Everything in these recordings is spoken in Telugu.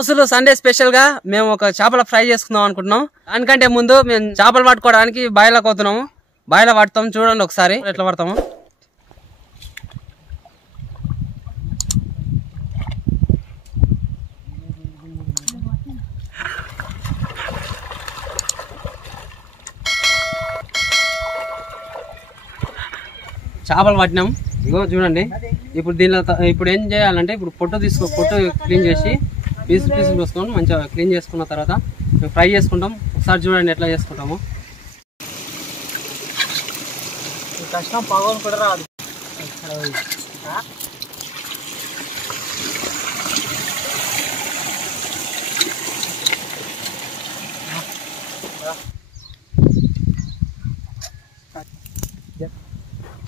అసలు సండే స్పెషల్ గా మేము ఒక చేపల ఫ్రై చేసుకుందాం అనుకుంటున్నాం. దానికంటే ముందు మేము చేపలు పట్టుకోవడానికి బాయిలోకి అవుతున్నాము. బాయిలో పడతాం, చూడండి ఒకసారి ఎట్లా పడతాము. చేపలు పట్టినాం, ఇగో చూడండి. ఇప్పుడు దీనిలో ఇప్పుడు ఏం చేయాలంటే ఇప్పుడు పొట్టు క్లీన్ చేసి పీసులు వేసుకొని మంచిగా క్లీన్ చేసుకున్న తర్వాత మేము ఫ్రై చేసుకుంటాం. ఒకసారి చూడండి ఎట్లా చేసుకుంటాము. కష్టం పగవని కూడా రాదు.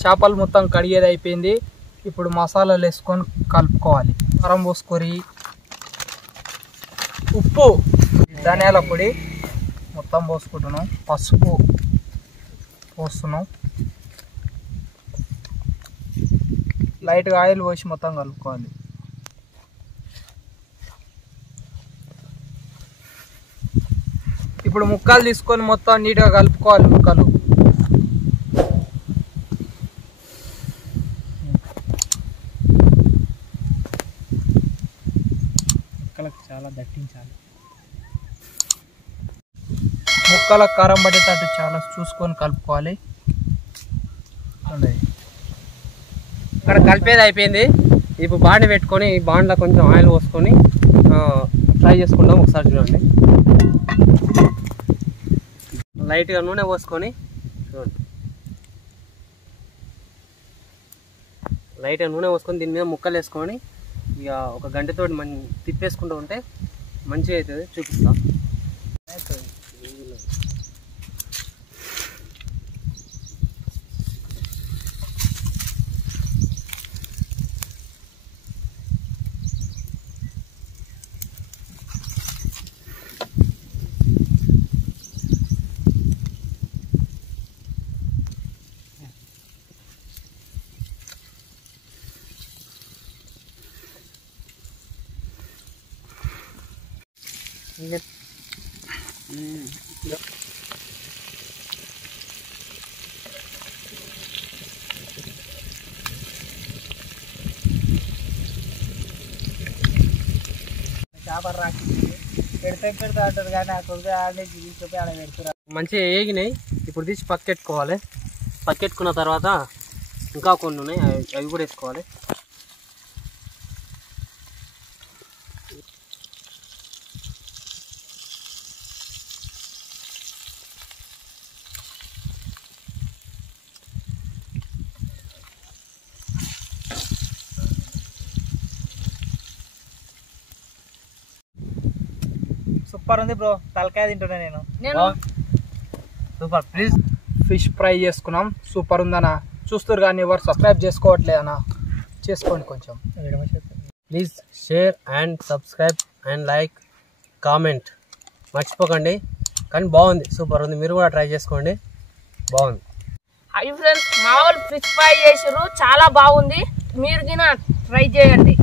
చేపలు మొత్తం కడిగేది అయిపోయింది. ఇప్పుడు మసాలాలు వేసుకొని కలుపుకోవాలి. కారం పోసుకొని, ఉప్పు, ధనియాల పొడి మొత్తం పోసుకుంటున్నాం. పసుపు పోస్తున్నాం. లైట్గా ఆయిల్ పోసి మొత్తం కలుపుకోవాలి. ఇప్పుడు ముక్కలు తీసుకొని మొత్తం నీట్గా కలుపుకోవాలి. ముక్కలు చాలా దట్టించాలి. ముక్కలకు కారం పడేటట్టు చాలా చూసుకొని కలుపుకోవాలి. ఇక్కడ కలిపేది అయిపోయింది. ఇప్పుడు బాండి పెట్టుకొని బాండ్లో కొంచెం ఆయిల్ పోసుకొని ఫ్రై చేసుకుంటాం. ఒకసారి చూడండి. లైట్గా నూనె పోసుకొని చూడండి. లైట్గా నూనె పోసుకొని దీని మీద ముక్కలు వేసుకొని ఇక ఒక గంటతో తిప్పేసుకుంటూ ఉంటే మంచిగా అవుతుంది. చూపిస్తా. చేపలు రాకి పెడితే అంటారు కానీ ఆ కొద్దిగా ఆడే తీసుకుపోయి ఆడ పెడుతున్నారు. మంచిగా వేగినాయి. ఇప్పుడు తీసి పక్కెట్టుకోవాలి. పక్కెట్టుకున్న తర్వాత ఇంకా కొన్ని ఉన్నాయి, అవి కూడా వేసుకోవాలి. సూపర్ ఉంది బ్రో. తలకాయ తింటున్నా నేను. సూపర్. ప్లీజ్ ఫిష్ ఫ్రై చేసుకున్నాం. సూపర్ ఉందన్న. చూస్తారు కానీ ఎవరు సబ్స్క్రైబ్ చేసుకోవట్లేదన్నా, చేసుకోండి కొంచెం. Please share and subscribe and like, comment మర్చిపోకండి. కానీ బాగుంది, సూపర్ ఉంది. మీరు కూడా ట్రై చేసుకోండి, బాగుంది. హాయ్ ఫ్రెండ్స్, మా వాళ్ళు ఫిష్ ఫ్రై చేసారు, చాలా బాగుంది. మీరు కూడా ట్రై చేయండి.